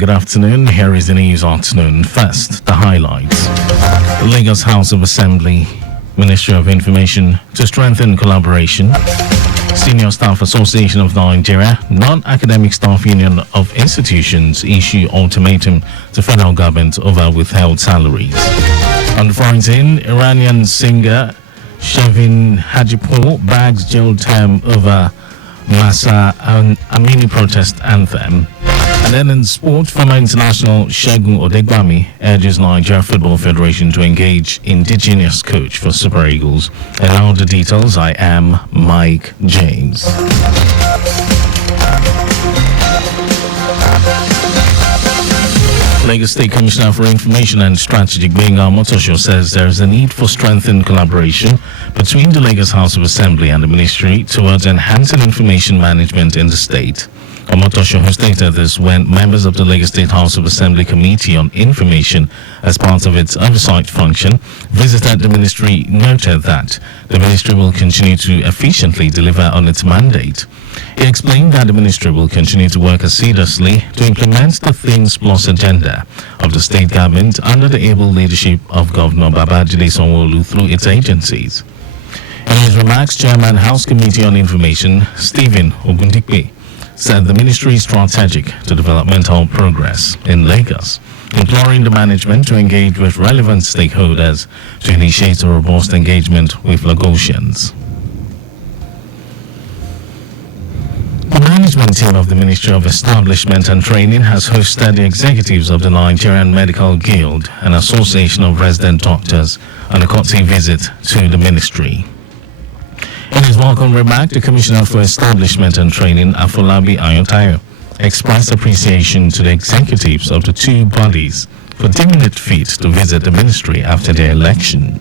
Good afternoon. Here is the news afternoon. First, the highlights. The Lagos House of Assembly, Ministry of Information to strengthen collaboration. Senior Staff Association of Nigeria, Non-Academic Staff Union of Institutions issue ultimatum to federal government over withheld salaries. On Friday, Iranian singer Shavin Hajipour bags jail term over Masa Amini protest anthem. And then in sport, former international Segun Odegbami urges Nigeria Football Federation to engage indigenous coach for Super Eagles. And now the details. I am Mike James. Lagos State Commissioner for Information and Strategy, Gbenga Omotosho, says there is a need for strengthened collaboration between the Lagos House of Assembly and the Ministry towards enhancing information management in the state. Omotosho, who stated this when members of the Lagos State House of Assembly Committee on Information, as part of its oversight function, visited the ministry, noted that the ministry will continue to efficiently deliver on its mandate. He explained that the ministry will continue to work assiduously to implement the Things Plus agenda of the state government under the able leadership of Governor Babajide Sanwo-Olu through its agencies. In his remarks, Chairman House Committee on Information, Stephen Ogundipe, said the ministry is strategic to developmental progress in Lagos, imploring the management to engage with relevant stakeholders to initiate a robust engagement with Lagosians. The management team of the Ministry of Establishment and Training has hosted the executives of the Nigerian Medical Guild and Association of Resident Doctors on a courtesy visit to the ministry. In his welcome remark, the Commissioner for Establishment and Training, Afolabi Ayotayo, expressed appreciation to the executives of the two bodies for deeming it fit to visit the ministry after their election.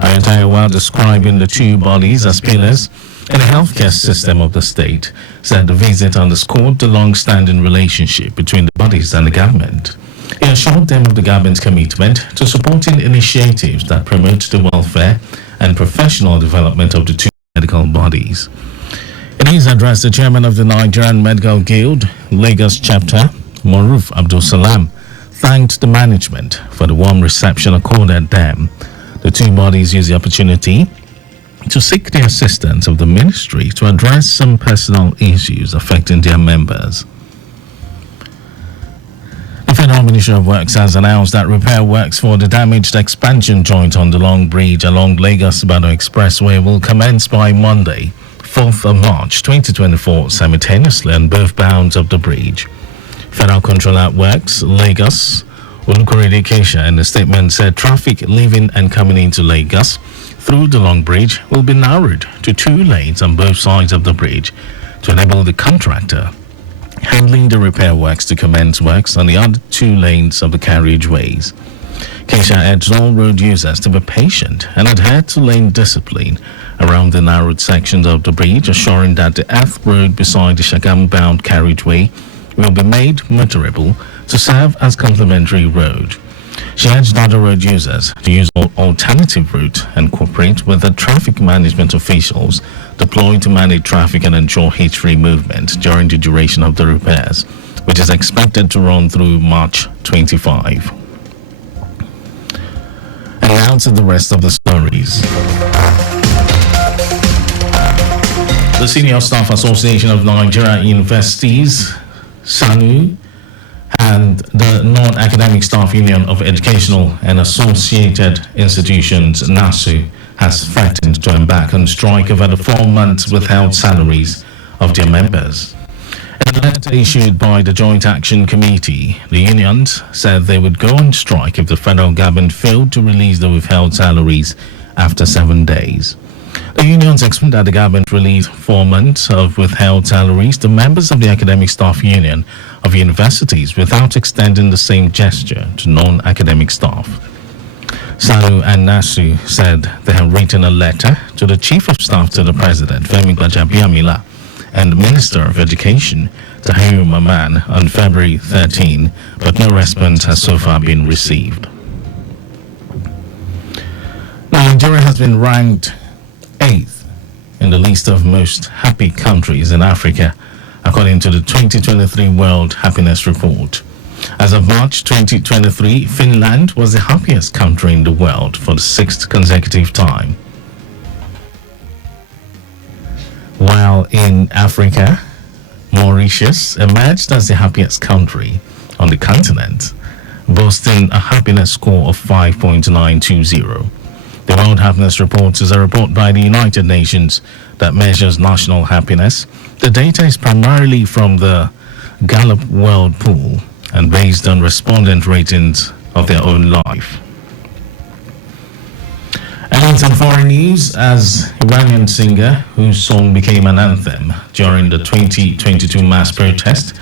Ayotayo, while describing the two bodies as pillars in the healthcare system of the state, said the visit underscored the long-standing relationship between the bodies and the government. He assured them of the government's commitment to supporting initiatives that promote the welfare and professional development of the two medical bodies. In his address, the chairman of the Nigerian Medical Guild, Lagos chapter, Maruf Abdul Salam, thanked the management for the warm reception accorded them. The two bodies used the opportunity to seek the assistance of the ministry to address some personal issues affecting their members. The Federal Ministry of Works has announced that repair works for the damaged expansion joint on the Long Bridge along Lagos-Ibadan Expressway will commence by Monday, 4th of March 2024, simultaneously on both bounds of the bridge. Federal Controller at Works, Lagos, Olukorede Keisha, in the statement said traffic leaving and coming into Lagos through the Long Bridge will be narrowed to 2 lanes on both sides of the bridge to enable the contractor handling the repair works to commence works on the other 2 lanes of the carriageways. Keisha urged all road users to be patient and adhere to lane discipline around the narrowed sections of the bridge, assuring that the earth road beside the Shagamu-bound carriageway will be made motorable to serve as complementary road. She urged other road users to use alternative route and cooperate with the traffic management officials deployed to manage traffic and ensure hitch-free movement during the duration of the repairs, which is expected to run through March 25. And now to the rest of the stories. The Senior Staff Association of Nigeria Universities, SANU, and the Non-Academic Staff Union of Educational and Associated Institutions, NASU, has threatened to embark on strike over the 4 months withheld salaries of their members. In a letter issued by the Joint Action Committee, the unions said they would go on strike if the federal government failed to release the withheld salaries after 7 days. The unions expect that the government release 4 months of withheld salaries to members of the Academic Staff Union of universities without extending the same gesture to non-academic staff. SANU and NASU said they have written a letter to the Chief of Staff to the President, Femi Gbajabiamila, and the Minister of Education, Tahir Mamman, on February 13, but no response has so far been received. Nigeria has been ranked 8th in the list of most happy countries in Africa, according to the 2023 World Happiness Report. As of March 2023, Finland was the happiest country in the world for the sixth consecutive time. While in Africa, Mauritius emerged as the happiest country on the continent, boasting a happiness score of 5.920. The World Happiness Report is a report by the United Nations that measures national happiness. The data is primarily from the Gallup World Pool and based on respondent ratings of their own life. And in some foreign news, as Iranian singer whose song became an anthem during the 2022 mass protest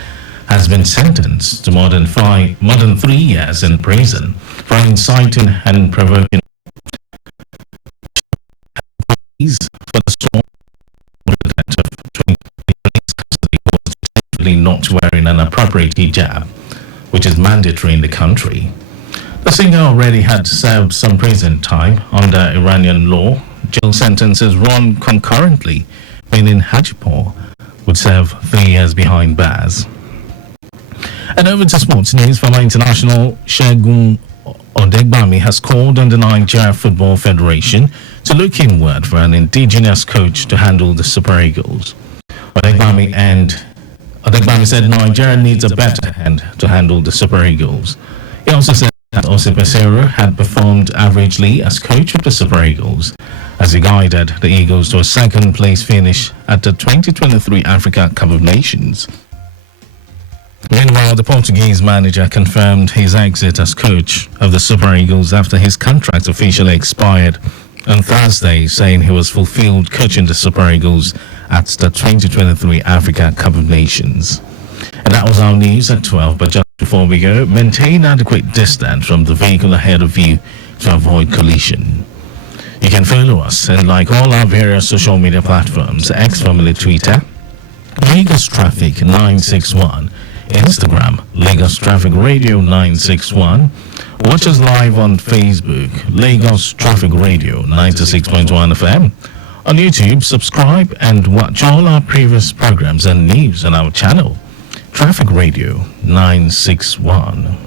has been sentenced to more than 3 years in prison for inciting and provoking for the song not wearing an appropriate hijab, which is mandatory in the country. The singer already had served some prison time under Iranian law. Jail sentences run concurrently, meaning Hajipur would serve 3 years behind bars. And over to sports news from our international. Segun Odegbami has called on the Nigeria Football Federation to look inward for an indigenous coach to handle the Super Eagles. Odegbami said Nigeria needs a better hand to handle the Super Eagles. He also said that Osipesero had performed averagely as coach of the Super Eagles as he guided the Eagles to a second place finish at the 2023 Africa Cup of Nations. Meanwhile, the Portuguese manager confirmed his exit as coach of the Super Eagles after his contract officially expired on Thursday, saying he was fulfilled coaching the Super Eagles at the 2023 Africa Cup of Nations. And that was our news at 12, but just before we go, maintain adequate distance from the vehicle ahead of you to avoid collision. You can follow us and like all our various social media platforms, X formerly Twitter, Lagos Traffic 961, Instagram, Lagos Traffic Radio 961. Watch us live on Facebook, Lagos Traffic Radio 96.1 FM. On YouTube, subscribe and watch all our previous programs and news on our channel, Traffic Radio 961.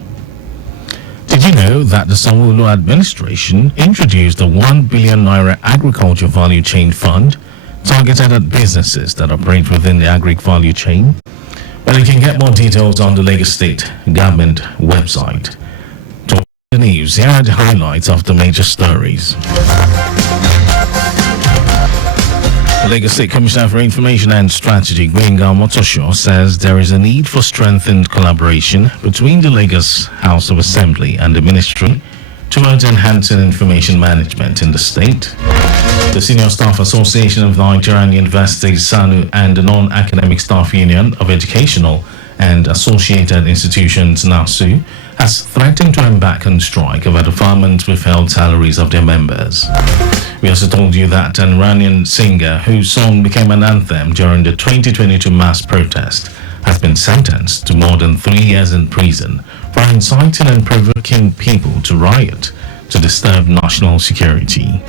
Did you know that the Sanwo-Olu administration introduced a 1 billion naira agriculture value chain fund targeted at businesses that operate within the agri value chain? Well, you can get more details on the Lagos State government website. To the news, here are the highlights of the major stories. Lagos State Commissioner for Information and Strategy, Gbenga Motosho, says there is a need for strengthened collaboration between the Lagos House of Assembly and the Ministry towards enhancing information management in the state. The Senior Staff Association of Nigerian Universities, SANU, and the Non-Academic Staff Union of Educational and Associated Institutions, NASU, has threatened to embark on strike over the deferment withheld salaries of their members. We also told you that an Iranian singer whose song became an anthem during the 2022 mass protest has been sentenced to more than 3 years in prison for inciting and provoking people to riot to disturb national security.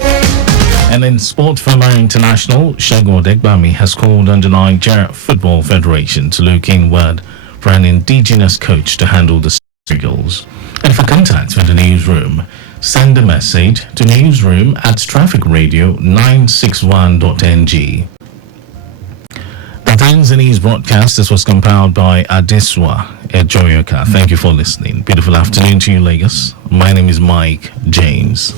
And in sport from our international, Segun Odegbami has called on the Nigeria Football Federation to look inward for an indigenous coach to handle the Eagles. And for contact with the newsroom, send a message to newsroom@trafficradio961.ng. That ends the news broadcast. This was compiled by Adeswa Ejoyoka. Thank you for listening. Beautiful afternoon to you, Lagos. My name is Mike James.